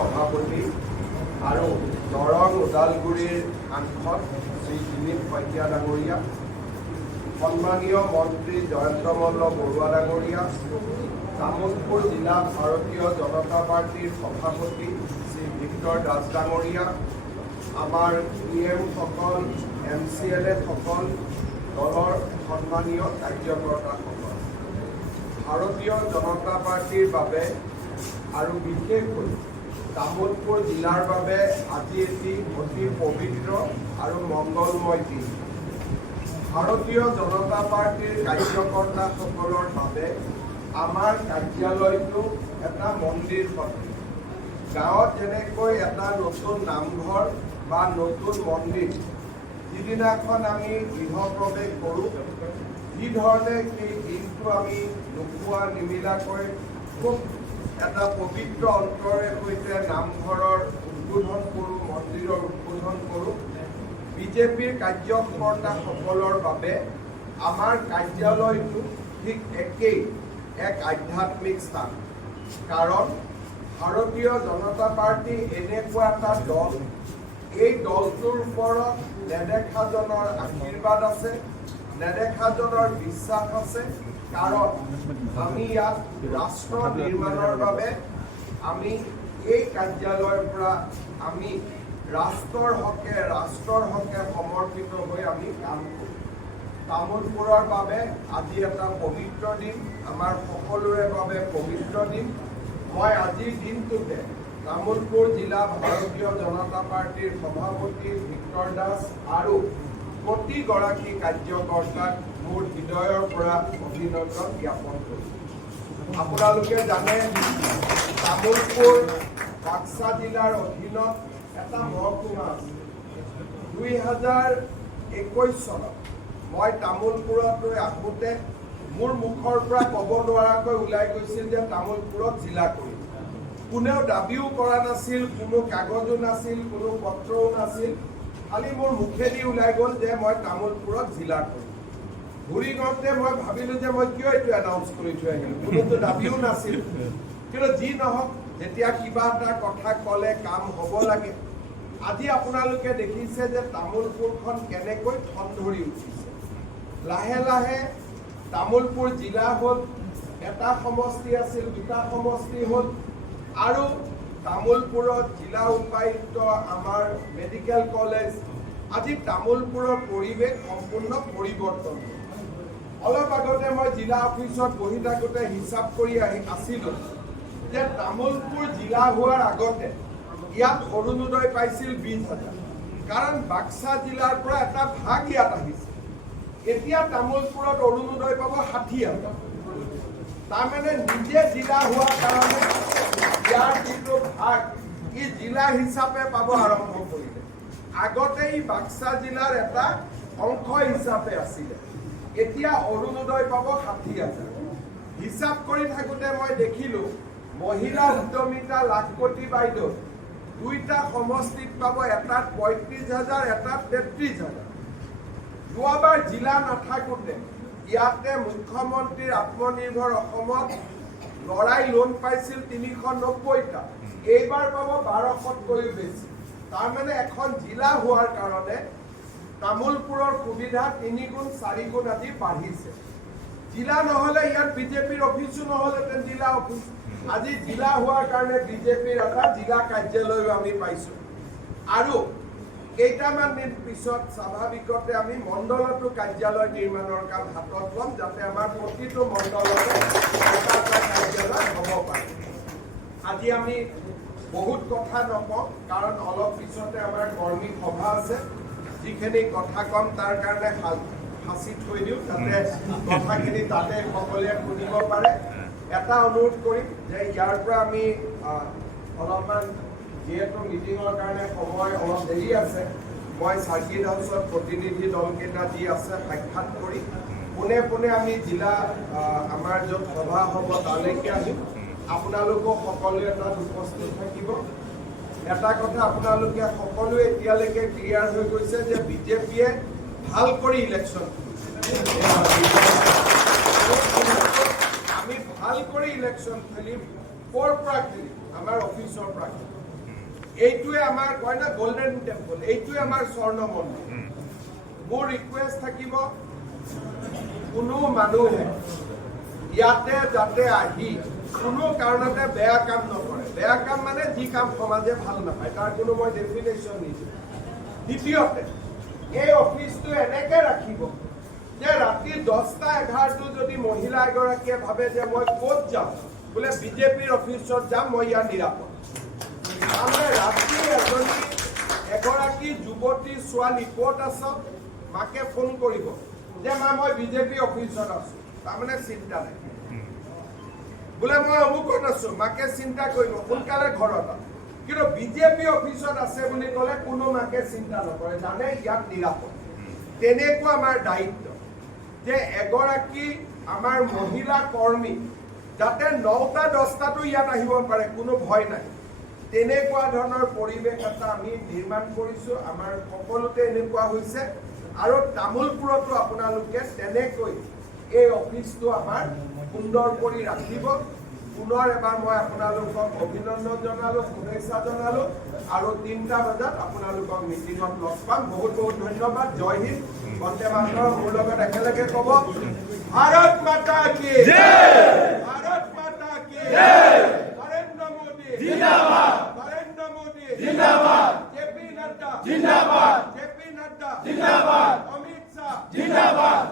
সভাপতি আৰু দৰং ওদালগুৰিৰ সাংসদ শ্ৰী দিলীপ শইকীয়া ডাঙৰীয়া, সন্মানীয় মন্ত্ৰী জয়ন্ত মল্ল বৰুৱা ডাঙৰীয়া, তামুলপুৰ জিলা ভাৰতীয় জনতা পাৰ্টিৰ সভাপতি শ্ৰী ভিক্টৰ দাস ডাঙৰীয়া, আমাৰ PM সকল, MCLA সকল, দলৰ সন্মানীয় কাৰ্যকৰ্তাসকল, ভাৰতীয় জনতা পাৰ্টিৰ বাবে আৰু বিশেষকৈ তামুলপুৰ জিলাৰ বাবে আজি এটি অতি পবিত্ৰ আৰু মংগলময় দিন। ভাৰতীয় জনতা পাৰ্টিৰ কাৰ্যকৰ্তাসকলৰ বাবে আমাৰ কাৰ্যালয়টো এটা মন্দিৰ সদৃশ। গাঁৱত যেনেকৈ এটা নতুন নামঘৰ বা নতুন মন্দিৰ যিদিনাখন আমি গৃহপ্ৰৱেশ কৰোঁ, যিধৰণে সেই দিনটো আমি নোপোৱা নিমিলাকৈ খুব এটা পবিত্ৰ অন্তৰে সৈতে নামঘৰৰ উদ্বোধন কৰোঁ, মন্দিৰৰ উদ্বোধন কৰোঁ, বিজেপিৰ কাৰ্যকৰ্তাসকলৰ বাবে আমাৰ কাৰ্যালয়টো ঠিক একেই এক আধ্যাত্মিক স্থান। কাৰণ ভাৰতীয় জনতা পাৰ্টি এনেকুৱা এটা দল, এই দলটোৰ ওপৰত নেদেখাজনৰ আশীৰ্বাদ আছে, নেদেখাজনৰ বিশ্বাস আছে। কাৰণ আমি ইয়াত ৰাষ্ট্ৰ নিৰ্মাণৰ বাবে আমি এই কাৰ্যালয়ৰ পৰা আমি ৰাষ্ট্ৰৰ হকে সমৰ্পিত হৈ আমি কাম কৰোঁ। তামুলপুৰৰ বাবে আজি এটা পবিত্ৰ দিন, আমাৰ সকলোৰে বাবে পবিত্ৰ দিন। মই আজিৰ দিনটোতে তামুলপুৰ জিলা ভাৰতীয় জনতা পাৰ্টিৰ সভাপতি ভিক্টৰ দাস আৰু প্ৰতিগৰাকী কাৰ্যকৰ্তাক মোৰ হৃদয়ৰ পৰা অভিনন্দন জ্ঞাপন কৰিছোঁ। আপোনালোকে জানে তামুলপুৰ বাক্সা জিলাৰ অধীনত এটা মহকুমা আছে। 2021 চনত মই তামুলপুৰলৈ আহোঁতে মোৰ মুখৰ পৰা ক'ব নোৱাৰাকৈ ওলাই গৈছিল যে তামুলপুৰত জিলা কৰিম। কোনেও দাবীও কৰা নাছিল, কোনো কাগজো নাছিল, কোনো পত্ৰও নাছিল। খালি মোৰ মুখেদি ওলাই গ'ল যে মই তামুলপুৰত জিলা কৰিম। ঘূৰি গওঁতে মই ভাবিলোঁ যে মই কিয় এইটো এনাউন্স কৰি থৈ আহিলোঁ, কোনোতো দাবীও নাছিল। কিন্তু যি নহওক, যেতিয়া কিবা এটা কথা ক'লে কাম হ'ব লাগে। আজি আপোনালোকে দেখিছে যে তামুলপুৰখন কেনেকৈ ঠন ধৰি উঠিছে। লাহে লাহে তামুলপুৰ জিলা হ'ল, এটা সমষ্টি আছিল, দুটা সমষ্টি হ'ল, আৰু তামুলপুৰত জিলা উপায়ুক্ত, আমাৰ মেডিকেল কলেজ, আজি তামুলপুৰৰ পৰিৱেশ সম্পূৰ্ণ পৰিৱৰ্তন হ'ল। অলপ আগতে মই জিলা অফিচত বহি থাকোঁতে হিচাপ কৰি আছিলোঁ যে তামুলপুৰ জিলা হোৱাৰ আগতে ইয়াত অৰুণোদয় পাইছিল 20,000। কাৰণ বাক্সা জিলাৰ পৰা এটা ভাগ ইয়াত আহিছে। এতিয়া তামুলপুৰত অৰুণোদয় পাব 60,000। তাৰমানে নিজে জিলা হোৱাৰ কাৰণে ইয়াৰ যিটো ভাগ, ই জিলা হিচাপে পাব আৰম্ভ কৰিলে। আগতে ই বাক্সা জিলাৰ এটা অংশ হিচাপে আছিলে। এতিয়া অৰুণোদয় পাব 60,000। হিচাপ কৰি থাকোঁতে মই দেখিলোঁ মহিলা উদ্যমিতা লাখপতি বাইদেউ দুইটা সমষ্টিত পাব, এটাত 35,000, এটাত 33,000। যোৱাবাৰ জিলা নাথাকোঁতে ইয়াতে মুখ্যমন্ত্ৰীৰ আত্মনিৰ্ভৰ অসমত লৰাই লোন পাইছিল 390টা, এইবাৰ পাব 1200তকৈও বেছি। তাৰমানে এখন জিলা হোৱাৰ কাৰণে তামুলপুৰৰ সুবিধা 3 গুণ 4 গুণ আজি বাঢ়িছে। জিলা নহ'লে ইয়াত বিজেপিৰ অফিচো নহ'লহেঁতেন, জিলা অফিচ। আজি জিলা হোৱাৰ কাৰণে বিজেপিৰ এটা জিলা কাৰ্যালয়ো আমি পাইছোঁ। আৰু কেইটামান দিন পিছত স্বাভাৱিকতে আমি মণ্ডলতো কাৰ্যালয় নিৰ্মাণৰ কাম হাতত ল'ম, যাতে আমাৰ প্ৰতিটো মণ্ডলতে এটা কাৰ্যালয় হ'ব পাৰে। আজি আমি বহুত কথা নকওঁ, কাৰণ অলপ পিছতে আমাৰ কৰ্মী সভা আছে। যিখিনি কথা কম তাৰ কাৰণে সাঁচি থৈ দিওঁ, যাতে কথাখিনি তাতে সকলোৱে শুনিব পাৰে। এটা অনুৰোধ কৰিম যে ইয়াৰ পৰা আমি অলপমান, যিহেতু মিটিঙৰ কাৰণে সময় অলপ দেৰি আছে, মই চাৰ্কিট হাউচত প্ৰতিনিধি দলকেইটা যি আছে সাক্ষাৎ কৰি পোনে পোনে আমি জিলা আমাৰ য'ত সভা হ'ব তালৈকে আহিম। আপোনালোকো সকলোৱে তাত উপস্থিত থাকিব। এটা কথা আপোনালোকে সকলোৱে এতিয়ালৈকে ক্লিয়াৰ হৈ গৈছে যে বিজেপিয়ে ভাল কৰি ইলেকশ্যন, আমি ভাল কৰি ইলেকশ্যন খেলিম। ক'ৰ পৰা খেলিম? আমাৰ অফিচৰ পৰা খেলিম। এইটোৱে আমাৰ কয় না গোল্ডেন টেম্পল, এইটোৱে আমাৰ স্বৰ্ণ মন্দিৰ। মোৰ ৰিকুৱেষ্ট থাকিব কোনো মানুহে ইয়াতে যাতে আহি কোনো কাৰণতে বেয়া কাম নকৰে। বেয়া কাম মানে যি কাম সমাজে ভাল নাপায়, তাৰ কোনো মই ডেফিনেশ্যন নিদিওঁ। দ্বিতীয়তে এই অফিচটো এনেকে ৰাখিব যে ৰাতি 10টা-11টো যদি মহিলা এগৰাকীয়ে ভাবে যে মই ক'ত যাম, বোলে বিজেপিৰ অফিচত যাম, মই ইয়াৰ নিৰাপদ। তাৰমানে ৰাতি এগৰাকী যুৱতী ছোৱালী ক'ত আছ, মাকে ফোন কৰিব যে মা মই বিজেপি অফিচত আছো, তাৰমানে চিন্তা নাই। বোলে মই অমুকত আছো, মাকে চিন্তা কৰিব সোনকালে ঘৰত আহ। কিন্তু বিজেপি অফিচত আছে বুলি ক'লে কোনো মাকে চিন্তা নকৰে, জানে ইয়াত নিৰাপদ। তেনেকুৱা আমাৰ দায়িত্ব যে এগৰাকী আমাৰ মহিলা কৰ্মী যাতে 9টা-10টাতো ইয়াত আহিব পাৰে, কোনো ভয় নাই। তেনেকুৱা ধৰণৰ পৰিৱেশ এটা আমি নিৰ্মাণ কৰিছোঁ। আমাৰ সকলোতে এনেকুৱা হৈছে আৰু তামোলপুৰতো আপোনালোকে তেনেকৈ এই অফিচটো আমাৰ সুন্দৰ কৰি ৰাখিব। পুনৰ এবাৰ মই আপোনালোকক অভিনন্দন জনালোঁ, শুভেচ্ছা জনালোঁ আৰু 3টা বজাত আপোনালোকক মিটিঙত লগ পাম। বহুত বহুত ধন্যবাদ। জয় হিন্দ, বন্দে মাতৰম। মোৰ লগত একেলগে ক'ব, ভাৰত মাতা কি জয়, ভাৰত মাতা কি জয়, নৰেন্দ্ৰ মোদী জিন্দাবাদ, নৰেন্দ্ৰ মোদী জিন্দাবাদ, জেপি নাড্ডা জিন্দাবাদ, জেপি নাড্ডা জিন্দাবাদ, অমিত শ্বাহ জিন্দাবাদ।